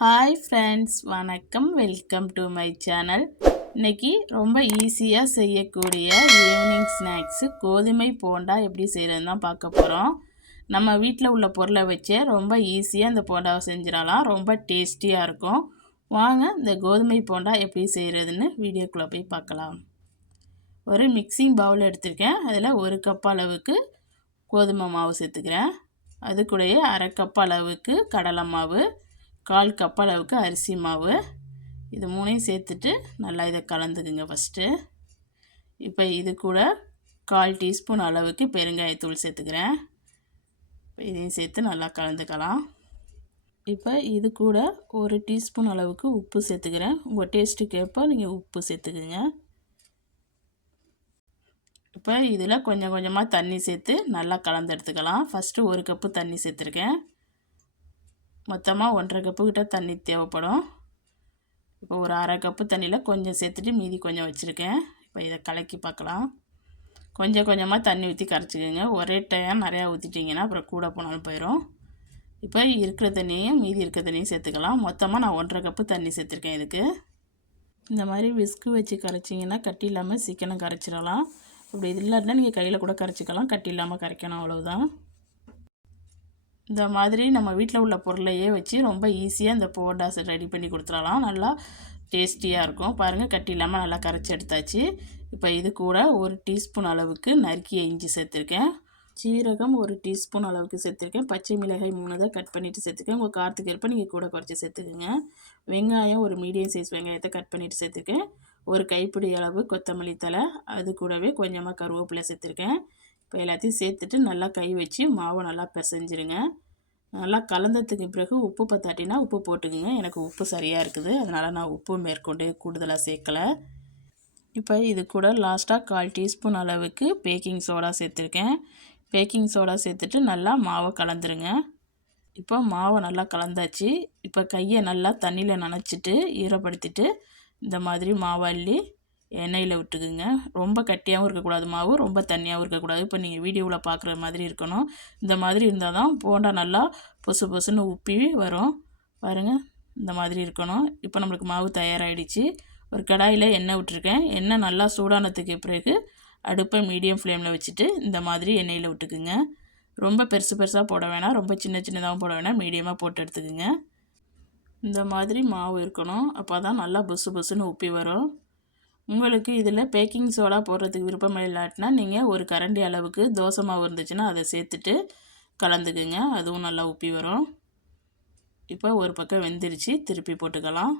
Hi friends வணக்கம். Welcome to my channel இன்றைக்கி ரொம்ப ஈஸியாக செய்யக்கூடிய ஈவினிங் ஸ்நாக்ஸு கோதுமை போண்டா எப்படி செய்கிறதுன்னு தான் பார்க்க போகிறோம் நம்ம வீட்டில் உள்ள பொருளை வச்சே ரொம்ப ஈஸியாக இந்த போண்டாவை செஞ்சிடலாம். ரொம்ப டேஸ்டியாக இருக்கும். வாங்க இந்த கோதுமை போண்டா எப்படி செய்கிறதுன்னு வீடியோக்குள்ளே போய் பார்க்கலாம். ஒரு மிக்சிங் பவுல் எடுத்திருக்கேன். அதில் ஒரு கப் அளவுக்கு கோதுமை மாவு சேர்த்துக்கிறேன். அது கூடயே அரை கப் அளவுக்கு கடலை மாவு கால் கப் அளவுக்கு அரிசி மாவு. இது மூணையும் சேர்த்துட்டு நல்லா இதை கலந்துக்குங்க ஃபஸ்ட்டு இப்போ இது கூட கால் டீஸ்பூன் அளவுக்கு பெருங்காயத்தூள் சேர்த்துக்கிறேன். இதையும் சேர்த்து நல்லா கலந்துக்கலாம். இப்போ இது கூட ஒரு டீஸ்பூன் அளவுக்கு உப்பு சேர்த்துக்கிறேன். உங்கள் டேஸ்ட்டுக்கு ஏற்ப நீங்கள் உப்பு சேர்த்துக்குங்க. இப்போ இதில் கொஞ்சம் கொஞ்சமாக தண்ணி சேர்த்து நல்லா கலந்து எடுத்துக்கலாம். ஃபஸ்ட்டு ஒரு கப்பு தண்ணி சேர்த்துருக்கேன். மொத்தமாக ஒன்றரை கப்பு கிட்ட தண்ணி தேவைப்படும். இப்போ ஒரு அரை கப்பு தண்ணியில் கொஞ்சம் சேர்த்துட்டு மீதி கொஞ்சம் வச்சுருக்கேன். இப்போ இதை கலக்கி பார்க்கலாம். கொஞ்சம் கொஞ்சமாக தண்ணி ஊற்றி கரைச்சிக்கோங்க. ஒரே டைம் நிறையா ஊற்றிட்டிங்கன்னா அப்புறம் கூட போனாலும் போயிடும் இப்போ இருக்கிற தண்ணியையும் மீதி இருக்கிற தண்ணியும் சேர்த்துக்கலாம். மொத்தமாக நான் ஒன்றரை கப்பு தண்ணி சேர்த்துருக்கேன் இதுக்கு. இந்த மாதிரி விஸ்கு வச்சு கரைச்சிங்கன்னா கட்டி இல்லாமல் சீக்கிரம் கரைச்சிடலாம். அப்படி இது இல்லாட்டினா நீங்கள் கையில் கூட கரைச்சிக்கலாம். கட்டி இல்லாமல் கரைக்கணும் அவ்வளோதான் இந்த மாதிரி நம்ம வீட்டில் உள்ள பொருளையே வச்சு ரொம்ப ஈஸியாக இந்த போண்டாஸ் ரெடி பண்ணி கொடுத்துடலாம். நல்லா டேஸ்டியாக இருக்கும். பாருங்கள் கட்டி இல்லாமல் நல்லா கரைச்சி எடுத்தாச்சு. இப்போ இது கூட ஒரு டீஸ்பூன் அளவுக்கு நறுக்கிய இஞ்சி சேர்த்துருக்கேன். சீரகம் ஒரு டீஸ்பூன் அளவுக்கு சேர்த்துருக்கேன். பச்சை மிளகாய் மூணு தான் கட் பண்ணிவிட்டு சேர்த்துருக்கேன். உங்கள் காரத்துக்கு ஏற்ப நீங்கள் கூட குறைச்சி சேர்த்துக்குங்க. வெங்காயம் ஒரு மீடியம் சைஸ் வெங்காயத்தை கட் பண்ணிவிட்டு சேர்த்துருக்கேன். ஒரு கைப்பிடி அளவு கொத்தமல்லி தலை அது கூடவே கொஞ்சமாக கருவேப்பிலை சேர்த்துருக்கேன். இப்போ எல்லாத்தையும் சேர்த்துட்டு நல்லா கை வச்சு மாவை நல்லா பிசைஞ்சிருங்க. நல்லா கலந்ததுக்கு பிறகு உப்பு பத்தாட்டினா உப்பு போட்டுக்குங்க. எனக்கு உப்பு சரியாக இருக்குது. அதனால் நான் உப்பு மேற்கொண்டு கூடுதலாக சேர்க்கலை. இப்போ இது கூட லாஸ்ட்டாக கால் டீஸ்பூன் அளவுக்கு பேக்கிங் சோடா சேர்த்துருக்கேன். பேக்கிங் சோடா சேர்த்துட்டு நல்லா மாவை கலந்துருங்க. இப்போ மாவை நல்லா கலந்தாச்சு. இப்போ கையை நல்லா தண்ணியில் நனைச்சிட்டு ஈரப்படுத்திட்டு இந்த மாதிரி மாவை அள்ளி எண்ணெயில் விட்டுக்குங்க. ரொம்ப கட்டியாகவும் இருக்கக்கூடாது மாவு ரொம்ப தண்ணியாகவும் இருக்கக்கூடாது. இப்போ நீங்கள் வீடியோவில் பார்க்குற மாதிரி இருக்கணும். இந்த மாதிரி இருந்தால் தான் போண்டா நல்லா பொசு பொசுன்னு உப்பி வரும். பாருங்கள் இந்த மாதிரி இருக்கணும். இப்போ நம்மளுக்கு மாவு தயாராகிடுச்சு ஒரு கடாயில் எண்ணெய் விட்டுருக்கேன். எண்ணெய் நல்லா சூடானதுக்கு பிறகு அடுப்பை மீடியம் ஃப்ளேமில் வச்சுட்டு இந்த மாதிரி எண்ணெயில் விட்டுக்குங்க. ரொம்ப பெருசு பெருசாக போட வேணாம். ரொம்ப சின்ன சின்னதாகவும் போட வேணாம். மீடியமாக போட்டு எடுத்துக்குங்க. இந்த மாதிரி மாவு இருக்கணும். அப்போ தான் நல்லா பொசு பொசுன்னு உப்பி வரும். உங்களுக்கு இதில் பேக்கிங் சோடா போடுறதுக்கு விருப்பம் இல்லாட்டினா நீங்கள் ஒரு கரண்டி அளவுக்கு தோசை மாவு இருந்துச்சுன்னா அதை சேர்த்துட்டு கலந்துக்குங்க. அதுவும் நல்லா உப்பி வரும். இப்போ ஒரு பக்கம் வெந்துருச்சு திருப்பி போட்டுக்கலாம்.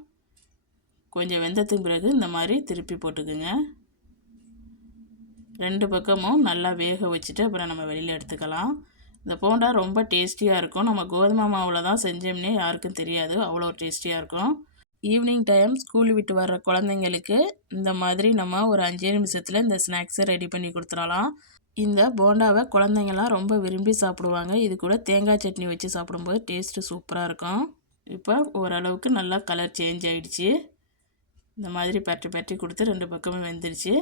கொஞ்சம் வெந்ததுக்கு பிறகு இந்த மாதிரி திருப்பி போட்டுக்குங்க. ரெண்டு பக்கமும் நல்லா வேக வச்சுட்டு அப்புறம் நம்ம வெளியில் எடுத்துக்கலாம். இந்த போண்டா ரொம்ப டேஸ்டியாக இருக்கும். நம்ம கோதுமை மாவில் தான் செஞ்சோம்னே யாருக்கும் தெரியாது. அவ்வளோ டேஸ்டியாக இருக்கும். ஈவினிங் டைம் ஸ்கூல் விட்டு வர்ற குழந்தைங்களுக்கு இந்த மாதிரி நம்ம ஒரு அஞ்சு நிமிஷத்தில் இந்த ஸ்நாக்ஸை ரெடி பண்ணி கொடுத்துடலாம். இந்த போண்டாவை குழந்தைங்கள்லாம் ரொம்ப விரும்பி சாப்பிடுவாங்க. இது கூட தேங்காய் சட்னி வச்சு சாப்பிடும்போது டேஸ்ட்டு சூப்பராக இருக்கும். இப்போ ஓரளவுக்கு நல்லா கலர் சேஞ்ச் ஆகிடுச்சி இந்த மாதிரி பற்றி பற்றி கொடுத்து ரெண்டு பக்கமும் வெந்துருச்சு.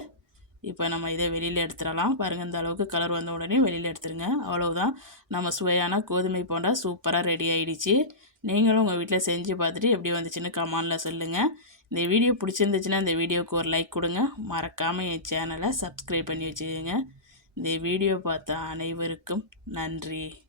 இப்போ நம்ம இதை வெளியில் எடுத்துடலாம். பாருங்கள் இந்த அளவுக்கு கலர் வந்த உடனே வெளியில் எடுத்துருங்க அவ்வளோதான் நம்ம சுவையான கோதுமை போண்டா சூப்பராக ரெடி ஆகிடுச்சு நீங்களும் உங்கள் வீட்டில் செஞ்சு பார்த்துட்டு எப்படி வந்துச்சுன்னு கமானில் சொல்லுங்கள் இந்த வீடியோ பிடிச்சிருந்துச்சுன்னா இந்த வீடியோவுக்கு ஒரு லைக் கொடுங்க. மறக்காமல் என் சேனலை சப்ஸ்கிரைப் பண்ணி வச்சுக்கோங்க. இந்த வீடியோ பார்த்த அனைவருக்கும் நன்றி.